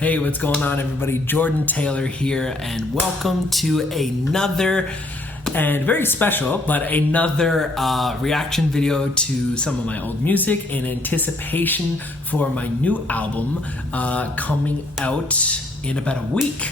Hey, what's going on, everybody? Jordan Taylor here, and welcome to another and very special, but another reaction video to some of my old music in anticipation for my new album coming out in about a week.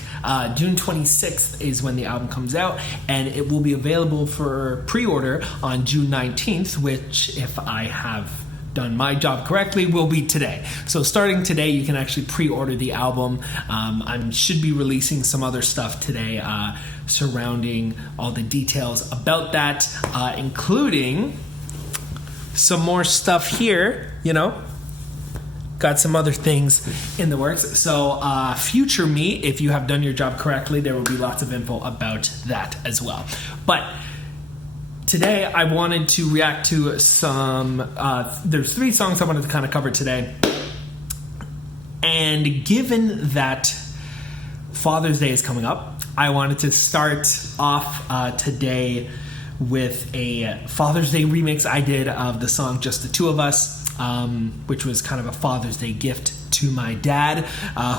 June 26th is when the album comes out, and it will be available for pre-order on June 19th, which, if I have done my job correctly, will be today. So starting today, you can actually pre-order the album. I should be releasing some other stuff today surrounding all the details about that, including some more stuff here, got some other things in the works. So future me, if you have done your job correctly, there will be lots of info about that as well. But today, I wanted to react to some, there's 3 songs I wanted to kind of cover today. And given that Father's Day is coming up, I wanted to start off today with a Father's Day remix I did of the song Just the Two of Us, which was kind of a Father's Day gift to my dad,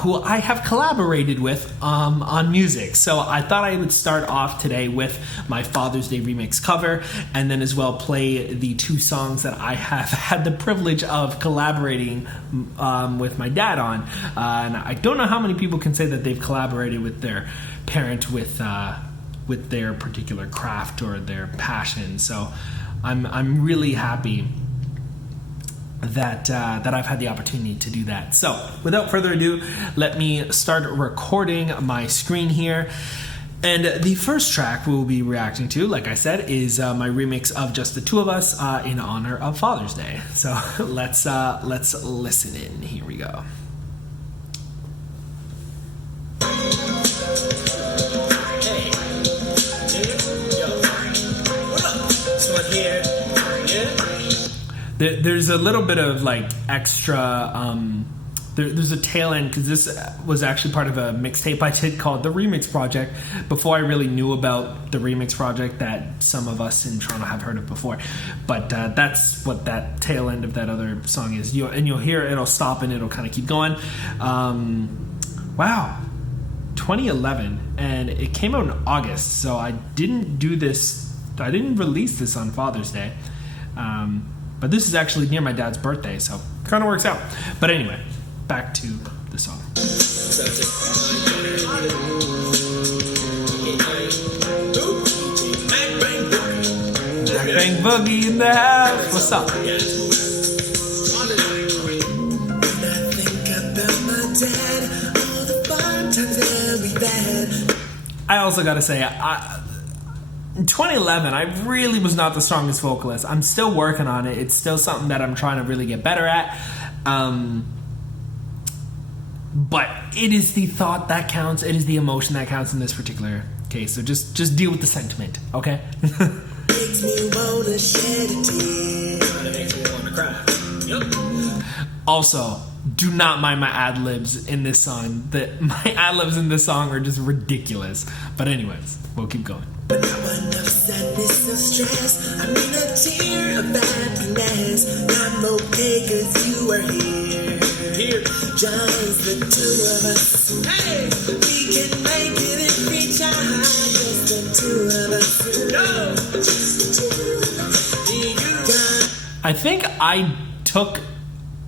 who I have collaborated with on music. So I thought I would start off today with my Father's Day remix cover, and then as well play the 2 songs that I have had the privilege of collaborating with my dad on. And I don't know how many people can say that they've collaborated with their parent with their particular craft or their passion. So I'm really happy that I've had the opportunity to do that. So without further ado, let me start recording my screen here. And the first track we'll be reacting to, like I said, is my remix of Just the Two of Us in honor of Father's Day. So let's listen in. Here we go. Hey. Yo. What up? This one here. Yeah. There's a little bit of like extra, there's a tail end, because this was actually part of a mixtape I did called The Remix Project before I really knew about the Remix Project that some of us in Toronto have heard of before. But that's what that tail end of that other song is. You'll hear it'll stop and it'll kind of keep going. Wow, 2011, and it came out in August, so I didn't release this on Father's Day. But this is actually near my dad's birthday, so kind of works out. But anyway, back to the song. Bang Boogie in the house. What's up? I also gotta say, in 2011, I really was not the strongest vocalist. I'm still working on it. It's still something that I'm trying to really get better at. But it is the thought that counts. It is the emotion that counts in this particular case. So just deal with the sentiment, okay? Makes me wanna shed a tear. Makes me wanna cry. Yep. Also, do not mind my ad-libs in this song. My ad-libs in this song are just ridiculous. But anyways, we'll keep going. But now enough sadness and stress. I mean a tear of happiness. I'm okay cause you are here. Just the 2 of us. Hey, we can make it if we try. Just the 2 of us. No, just the 2 of us. I think I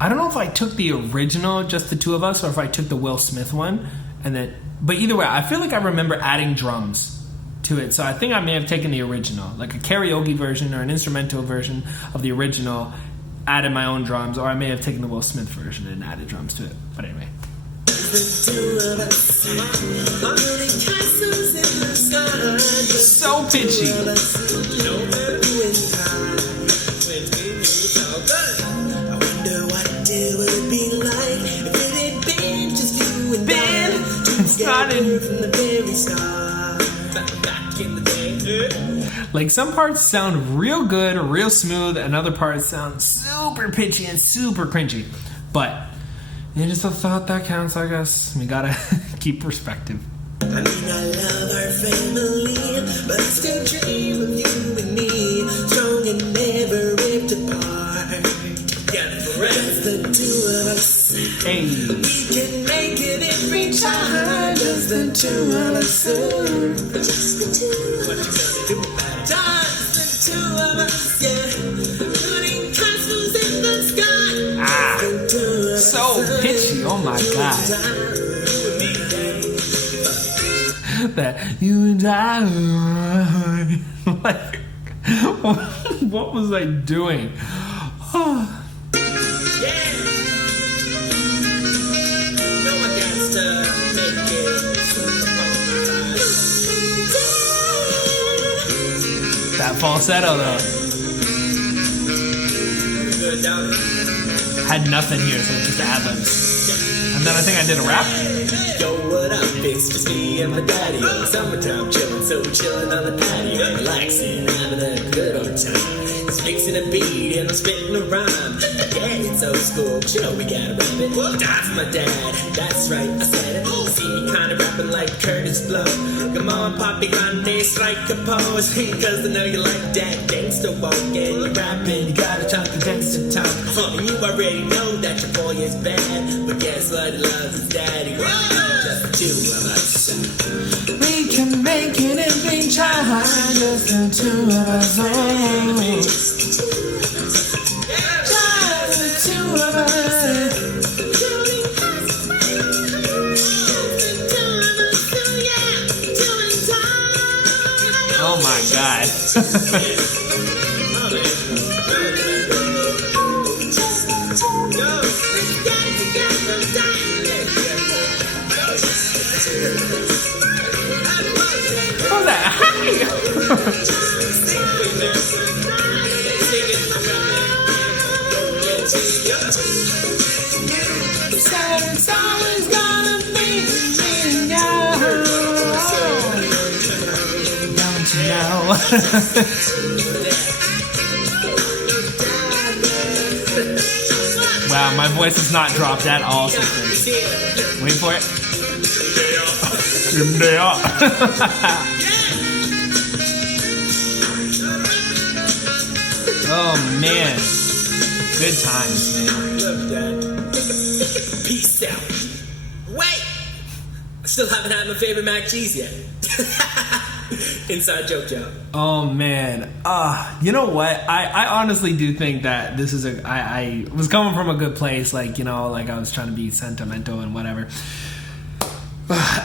don't know if I took the original Just the 2 of Us or if I took the Will Smith one, but either way, I feel like I remember adding drums to it, so I think I may have taken the original, like a karaoke version or an instrumental version of the original, added my own drums, or I may have taken the Will Smith version and added drums to it. But anyway. So pitchy. I wonder what it would be like if it had been just you and Ben. Started from the very start. Like, some parts sound real good, real smooth, and other parts sound super pitchy and super cringy. But it is the thought that counts, I guess. We gotta keep perspective. I mean, I love our family, but I still dream of you and me, strong and never ripped apart. Together forever. That's the two of us. Hey. We can make it if we try. Just the two of us. Just the two of us. Just the two of us, yeah. Putting castles in the sky. So pitchy, oh my god. That you and I, like, what was I doing? No one gets to make it. That falsetto though. Good, don't it? Had nothing here, so just ad-libs. And then I think I did a rap. Yo, what up? It's just me and my daddy. Oh, summertime chillin', so chillin' on the patio, relaxing, having a good old time. It's mixing a beat and I'm spitting a rhyme. Yeah, it's old school, but you know we gotta rap it. That's my dad, that's right, I said it. See me kinda rapping like Curtis Blow. Come on, Poppy Grande, strike a pose. Because I know you like that gangsta walk. And you're rapping, you gotta talk the gangsta talk. And you already know that your boy is bad. But guess what, he loves his daddy. Just the two of us. We can make it if we try. Just the two of us. Just the two of us. Oh my god. What was that? It's always gonna be me and you. Don't you know? Wow, my voice has not dropped at all since then. Wait for it. Oh man, good times, man. Love that. Peace out. Wait! I still haven't had my favorite mac cheese yet. Inside joke, Joe. Oh man, you know what? I honestly do think that this is I was coming from a good place, like, you know, like I was trying to be sentimental and whatever.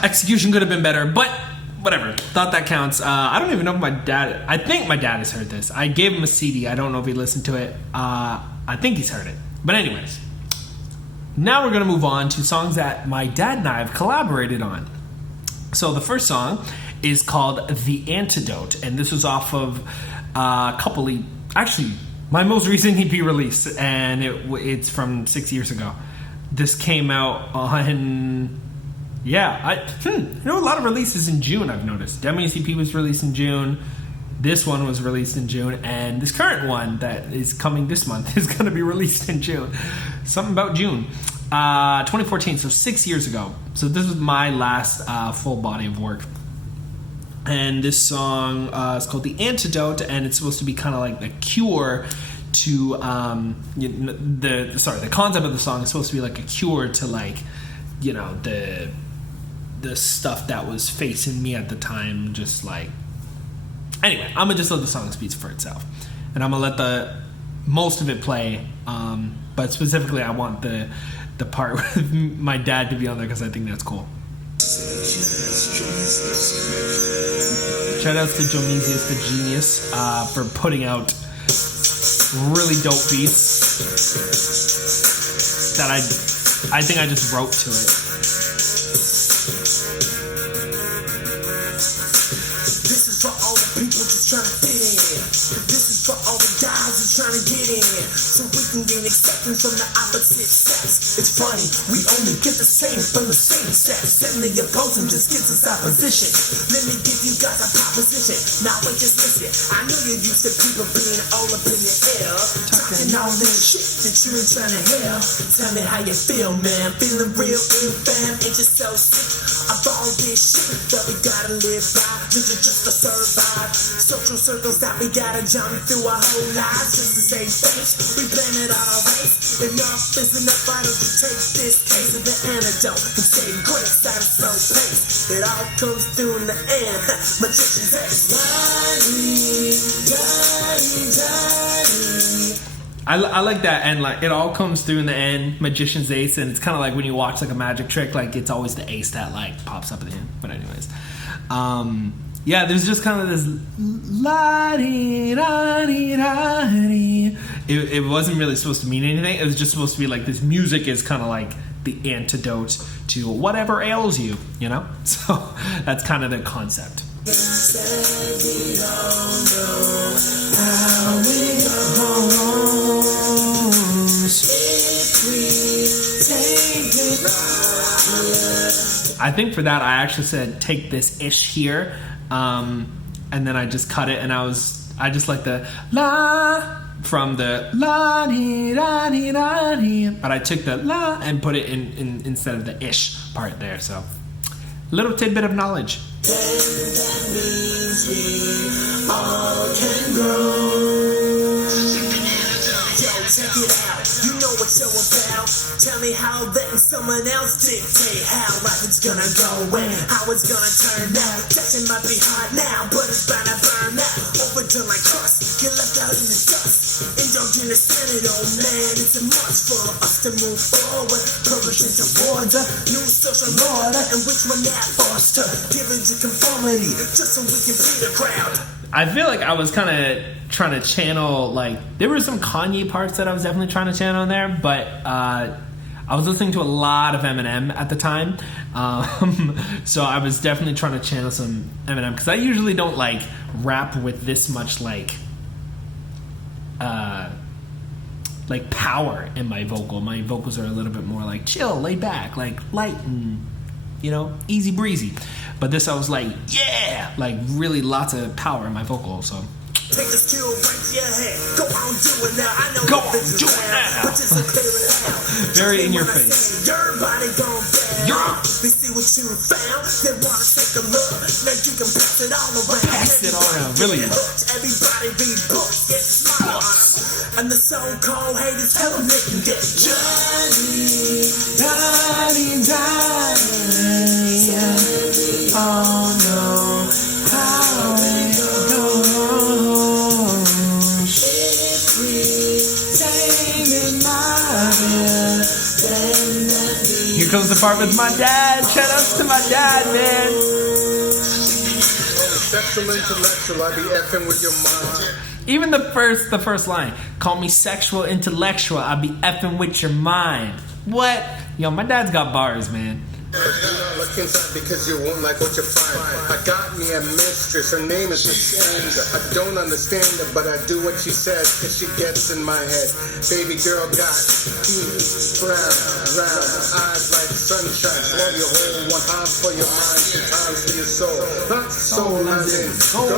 Execution could have been better, but whatever. Thought that counts. I don't even know if my dad. I think my dad has heard this. I gave him a CD. I don't know if he listened to it. I think he's heard it. But anyways, now we're gonna move on to songs that my dad and I have collaborated on. So the first song is called The Antidote, and this was off of actually my most recent EP release, and it's from 6 years ago. This came out on a lot of releases in June. I've noticed Demi's EP was released in June, this one was released in June, and this current one that is coming this month is going to be released in June. Something about June 2014, so 6 years ago. So this was my last full body of work. And this song is called The Antidote, and it's supposed to be kind of like the cure to the concept of the song is supposed to be like a cure to, like, you know, the stuff that was facing me at the time. Just like, anyway, I'm gonna just let the song speak for itself, and I'm gonna let the most of it play. But specifically, I want the part with my dad to be on there because I think that's cool. Shout outs to Jomesius the Genius for putting out really dope beats that I think I just wrote to it. This is for all the people just trying to fit in. This is for all the guys who's trying to get in, so we can gain acceptance from the opposite sex. It's funny, we only get the same from the same sex, and the opposing just gives us opposition. Let me give you guys a proposition. Now wait, just listen. I know you're used to people being all up in your ear, talking all that shit that you ain't trying to hear. Tell me how you feel, man. Feeling real ill, fam. Ain't you so sick? of all this shit that we gotta live by. This is just to survive. Social circles that we gotta jump through our whole lives just to save face. We blame it on our race. Enough is enough. Why don't you take this case of the antidote and save grace at a slow pace? It all comes through in the end. Magician's ace. I like that, and like it all comes through in the end, magician's ace, and it's kind of like when you watch like a magic trick, like it's always the ace that like pops up at the end. But anyways, yeah, there's just kind of this la-dee-da-dee-da-dee. It wasn't really supposed to mean anything. It was just supposed to be like this music is kind of like the antidote to whatever ails you, you know? So that's kind of the concept. I think for that I actually said take this ish here, and then I just cut it, and I just like the la from the la dee da dee da dee, but I took the la and put it in instead of the ish part there. So little tidbit of knowledge. That means we all can grow. Yo, check it out. You know what you're about. Tell me how letting someone else dictate how life is gonna go and how it's gonna turn out. Touching might be hard now, but it's bound to burn out. Overdone like crust, get left out in the dust. Indulge in the sanity, oh man, it's a must for us to move forward. Progression towards a new social order, and which one that foster? Give it to conformity, just so we can beat the crowd. I feel like I was kind of trying to channel, like, there were some Kanye parts that I was definitely trying to channel in there, but I was listening to a lot of Eminem at the time, so I was definitely trying to channel some Eminem, because I usually don't, like, rap with this much, like power in my vocal. My vocals are a little bit more, like, chill, laid back, like, light and, you know, easy breezy. But this, I was like, yeah, like really lots of power in my vocal. So take the skill right to your head. Go on, do it now. I know go on, do it now. But just clear it out. Very in your face. Your body gon' bad. They see what you found. They wanna take a look. Now you can pass it all around. Pass it all around, really. Everybody read books, get smart on them. And the so-called haters tell them they can get Johnny, Johnny, Johnny. Oh no, how it goes. If we take it Here comes the part with my dad. Shout outs to my dad, man. Sexual intellectual, I be effing with your mind. Even the first line. Call me sexual intellectual, I be effing with your mind. What? Yo, my dad's got bars, man. Do not look inside because you won't like what you find. I got me a mistress, her name is Cassandra. I don't understand her, but I do what she says, cause she gets in my head. Baby girl got teeth, brown, round, eyes like sunshine. Love your whole one half for your mind, two times for your soul. Not soul as in gone.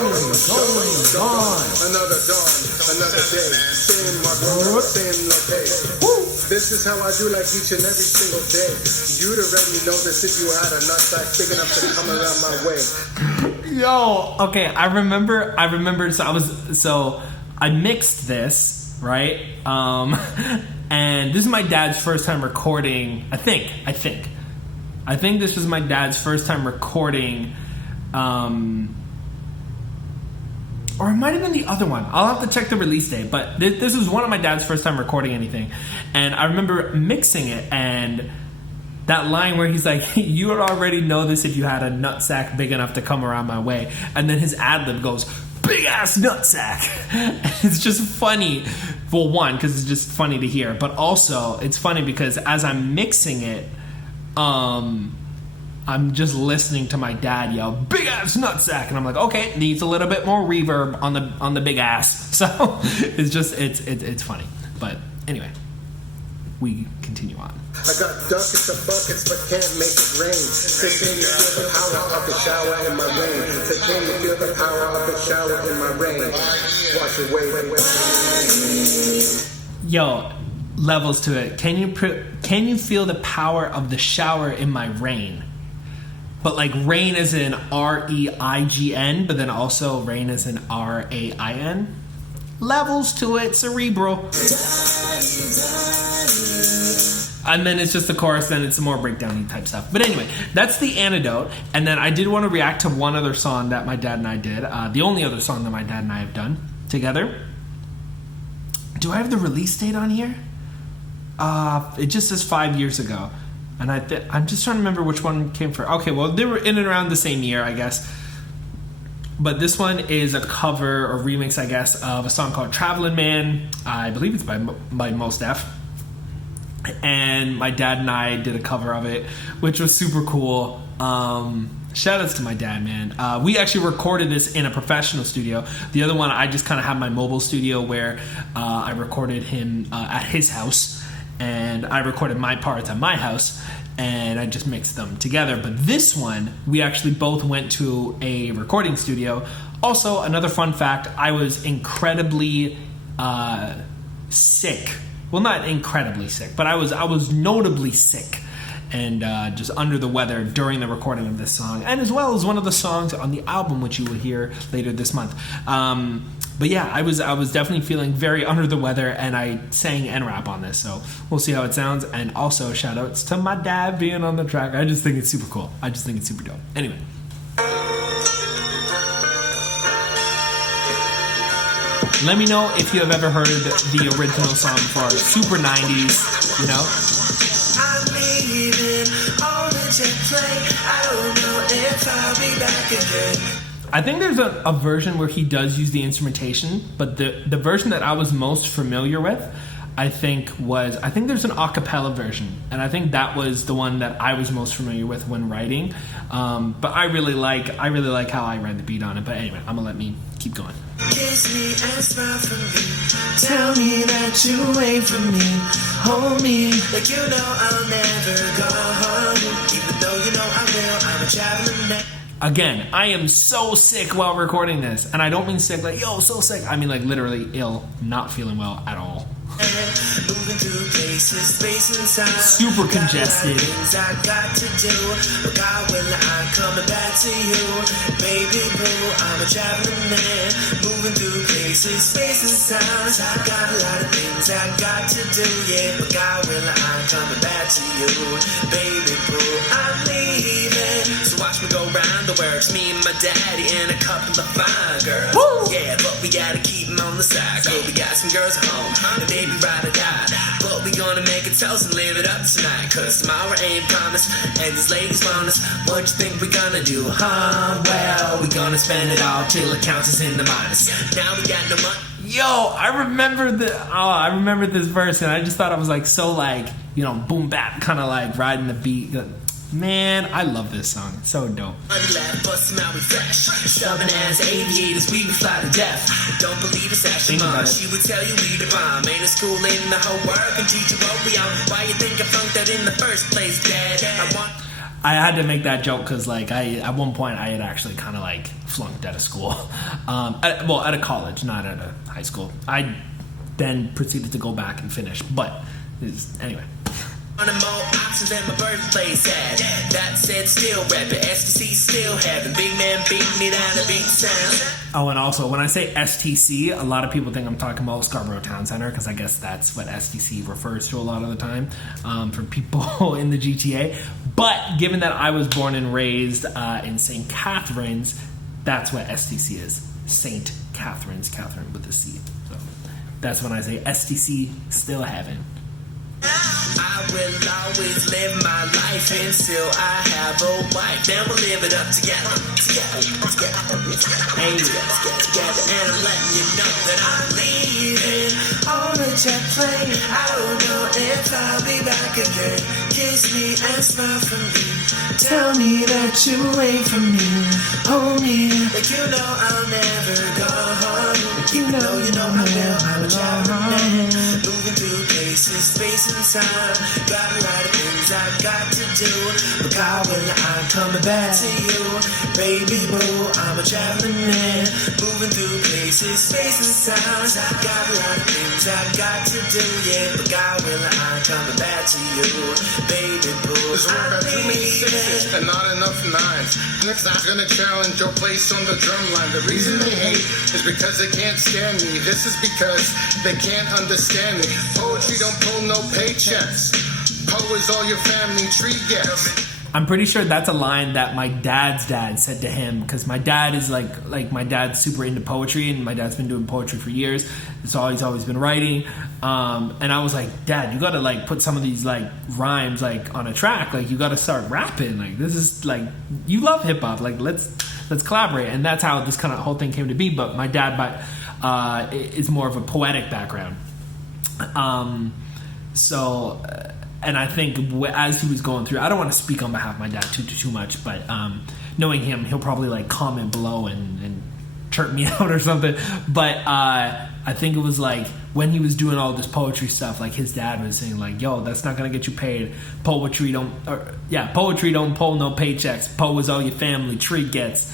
Another dawn, another day. Same my girl, same location. This is how I do like each and every single day. You'd already know this if you had a nutsack big enough to come around my way. Yo, okay, I remember. So I mixed this, right? And this is my dad's first time recording. I think this was my dad's first time recording. Or it might have been the other one. I'll have to check the release date. But this was one of my dad's first time recording anything. And I remember mixing it, and that line where he's like, you would already know this if you had a nutsack big enough to come around my way. And then his ad-lib goes, big ass nutsack. It's just funny. Well, one, because it's just funny to hear. But also, it's funny because as I'm mixing it, I'm just listening to my dad yell, big ass nutsack, and I'm like, okay, needs a little bit more reverb on the big ass. So it's funny. But anyway, we continue on. I got ducats of buckets, but can't make it rain. Say, can you feel the power of the shower in my rain? Say, can you feel the power of the shower in my rain? Wash away. Yo, levels to it. Can you feel the power of the shower in my rain? but like rain is in R-E-I-G-N, but then also rain is in R-A-I-N. Levels to it, cerebral. And then it's just the chorus, then it's some more breakdown-y type stuff. But anyway, that's the Antidote. And then I did want to react to one other song that my dad and I did. The only other song that my dad and I have done together. Do I have the release date on here? It just says 5 years ago. And I'm just trying to remember which one came first. Okay, well, they were in and around the same year, I guess. But this one is a cover or remix, I guess, of a song called Travellin Man. I believe it's by Mos Def. And my dad and I did a cover of it, which was super cool. Shout outs to my dad, man. We actually recorded this in a professional studio. The other one, I just kind of have my mobile studio where I recorded him at his house, and I recorded my parts at my house, and I just mixed them together. But this one, we actually both went to a recording studio. Also, another fun fact, I was incredibly sick. Well, not incredibly sick, but I was notably sick and just under the weather during the recording of this song, and as well as one of the songs on the album, which you will hear later this month. But yeah, I was definitely feeling very under the weather, and I sang and rap on this, so we'll see how it sounds. And also, shout outs to my dad being on the track. I just think it's super cool. I just think it's super dope. Anyway. Let me know if you have ever heard the original song before. Super 90s, you know? I'm leaving on the jet plane. I don't know if I'll be back again. I think there's a version where he does use the instrumentation, but the version that I was most familiar with, I think there's an a cappella version, and I think that was the one that I was most familiar with when writing. But I really like how I read the beat on it. But anyway, I'm gonna let me keep going. Kiss me and smile for me. Tell me that you wait for me. Hold me like you know I'll never go home. Even though you know I will, I'm a traveling man. Again, I am so sick while recording this, and I don't mean sick like, yo, so sick. I mean like literally ill, not feeling well at all. Moving through places, space and time. Super congested. Things I got to do, but God willing, I'm coming back to you, baby boo. I'm a traveling man, moving through places, space and time. I got a lot of things I got to do, yeah, but God willing, I'm coming back to you, baby boo. I'm leaving, so watch me go round the works. Me and my daddy and a couple of fine girls. Woo! Yeah, but we gotta keep them on the side. So we got some girls at home, and baby ride or die. But we gonna make a toast and live it up tonight, cause tomorrow ain't promised, and these ladies want us. What you think we gonna do, huh? Well, we gonna spend it all till it counts us in the minus. Now we got no money. Yo, I remember this verse, and I just thought it was like so like, you know, boom bap, kind of like riding the beat. Man, I love this song. It's so dope. Unleft, bust them out, we fresh. Stubborn as aviators, we fly to death. Don't believe it's actually mom. She would tell you we the bomb. Ain't a school in the whole world can teach you what we on. Why you think I funked that in the first place, Dad? I had to make that joke because, like, at one point I had actually kind of like flunked out of school. At a college, not at a high school. I then proceeded to go back and finish, but anyway. On the more options than my birthplace had. That said, still rapping. STC still having. Big man beat me down the beat sound. Oh, and also, when I say STC, a lot of people think I'm talking about Scarborough Town Center, because I guess that's what STC refers to a lot of the time for people in the GTA. But given that I was born and raised in St. Catharines, that's what STC is. St. Catharines, Catherine with a C. So that's when I say STC still having. I will always live my life until I have a wife. Then we'll live it up together. Hey, together. And I'm letting you know that I'm leaving on a jet plane. I don't know if I'll be back again. Kiss me and smile for me. Tell me that you wait for me. Hold me like you know I'll never go home. Even though you know how now I'm a traveling man, moving through places, space and time. Got a lot of things I've got to do, but God willing, I'm coming back to you, baby boo. I'm a traveling man, moving through places, space and time. Got a lot of things I've got to do, yeah, but God willing, I'm coming back to you, baby boo. This work got too many sixes and not enough nines. Next I'm gonna challenge your place on the drum line. The reason they hate is because they can't stand me. This is because they can't understand me. Poetry don't pull no paychecks. Poe is all your family tree gets. I'm pretty sure that's a line that my dad's dad said to him, because my dad is like my dad's super into poetry, and my dad's been doing poetry for years. So he's always been writing. And I was like, Dad, you gotta like put some of these like rhymes like on a track. Like you gotta start rapping. Like this is like, you love hip hop. Like let's collaborate. And that's how this kind of whole thing came to be. But my dad is more of a poetic background. And I think as he was going through, I don't want to speak on behalf of my dad too much, but knowing him, he'll probably like comment below and chirp me out or something. But I think it was like when he was doing all this poetry stuff, like his dad was saying like, yo, that's not gonna get you paid. Poetry don't pull no paychecks. Poe is all your family tree gets.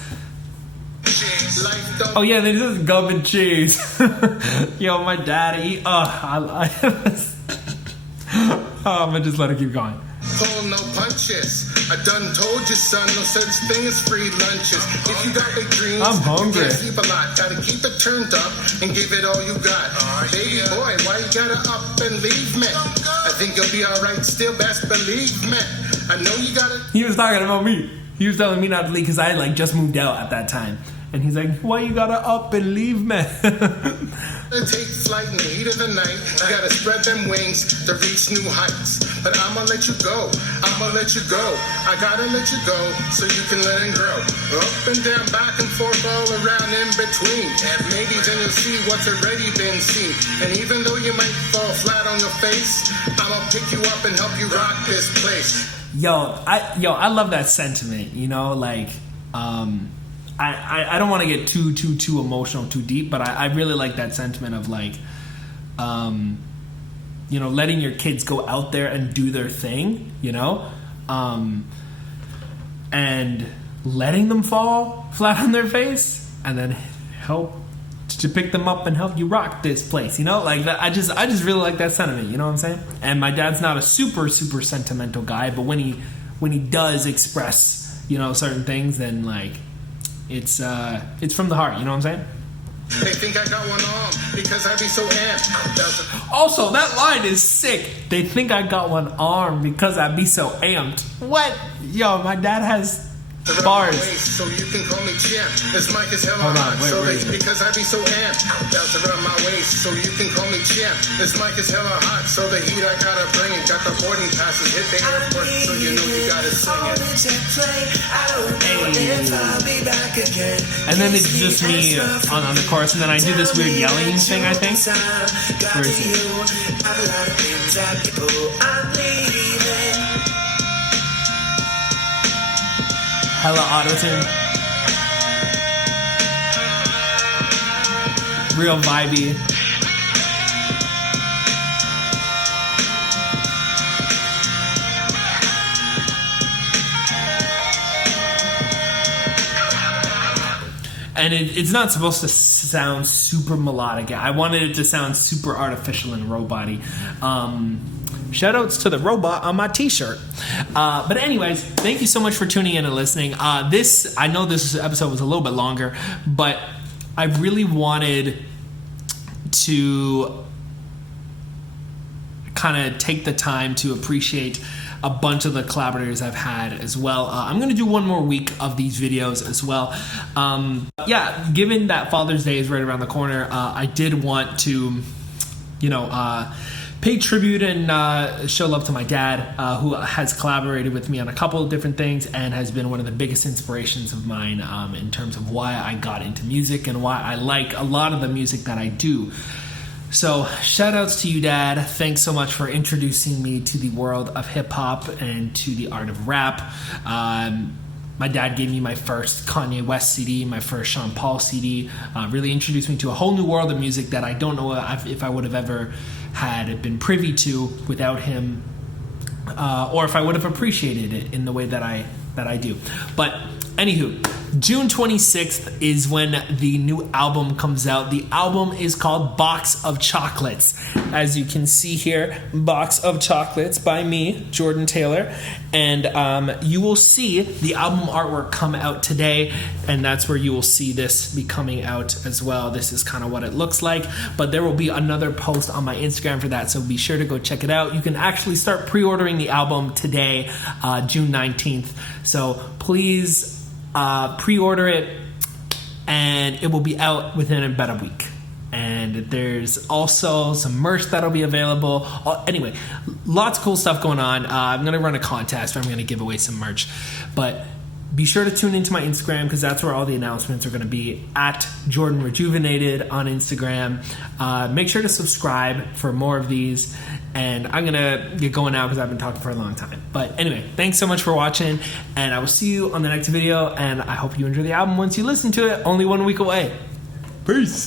Oh yeah, they just gum and cheese. Yo, my daddy. I'm gonna just let it keep going. Pull no punches. I done told you, son, no such thing as free lunches. If you got big dreams, I'm hungry. You can't sleep a lot. Gotta keep it turned up and give it all you got. Baby boy, why you gotta up and leave me? I think you'll be alright still, best believe me. I know you gotta... He was talking about me. He was telling me not to leave because I like just moved out at that time. And he's like, why you gotta up and leave me? Take flight in the heat of the night. You gotta spread them wings to reach new heights. But I'ma let you go. I'ma let you go. I gotta let you go so you can let it grow. Up and down, back and forth, all around in between. And maybe then you'll see what's already been seen. And even though you might fall flat on your face, I'ma pick you up and help you rock this place. I love that sentiment. You know, like I don't want to get too emotional, too deep, but I really like that sentiment of like, you know, letting your kids go out there and do their thing, you know, and letting them fall flat on their face, and then help to pick them up and help you rock this place, you know, like that. I just really like that sentiment, you know what I'm saying? And my dad's not a super sentimental guy, but when he does express, you know, certain things, then like, it's from the heart, you know what I'm saying? They think I got one arm because I be so amped. Also, that line is sick. They think I got one arm because I be so amped. What? Yo, my dad has bars. So you can call me champ. This mic is hella Hold on, hot. wait. Because I be so amped. That's around my waist. So you can call me champ. This mic is hella hot. So the heat I gotta bring it. Got the boarding passes. Hit the airport. So you know you gotta sing it. And then it's just me on the chorus, and then I do this weird yelling thing, I think. Where is it? Hella auto-tune. Real vibey. And it's not supposed to sound super melodic. I wanted it to sound super artificial and robot-y. Shoutouts to the robot on my t-shirt. But anyways, thank you so much for tuning in and listening. I know this episode was a little bit longer, but I really wanted to kind of take the time to appreciate a bunch of the collaborators I've had as well. I'm going to do one more week of these videos as well. Given that Father's Day is right around the corner, I did want to, pay tribute and show love to my dad, who has collaborated with me on a couple of different things and has been one of the biggest inspirations of mine in terms of why I got into music and why I like a lot of the music that I do. So shout outs to you, Dad. Thanks so much for introducing me to the world of hip hop and to the art of rap. my dad gave me my first Kanye West CD, my first Sean Paul CD, really introduced me to a whole new world of music that I don't know if I would have ever had been privy to without him, or if I would have appreciated it in the way that I do. But anywho, June 26th is when the new album comes out. The album is called Box of Chocolates. As you can see here, Box of Chocolates by me, Jordan Taylor. And you will see the album artwork come out today, and that's where you will see this be coming out as well. This is kind of what it looks like, but there will be another post on my Instagram for that, so be sure to go check it out. You can actually start pre-ordering the album today, June 19th. So please pre-order it, and it will be out within about a week. And there's also some merch that'll be available. Anyway, lots of cool stuff going on. I'm going to run a contest where I'm going to give away some merch. But be sure to tune into my Instagram, because that's where all the announcements are going to be, at Jordan Rejuvenated on Instagram. Make sure to subscribe for more of these. And I'm going to get going now because I've been talking for a long time. But anyway, thanks so much for watching, and I will see you on the next video. And I hope you enjoy the album once you listen to it. Only 1 week away. Peace.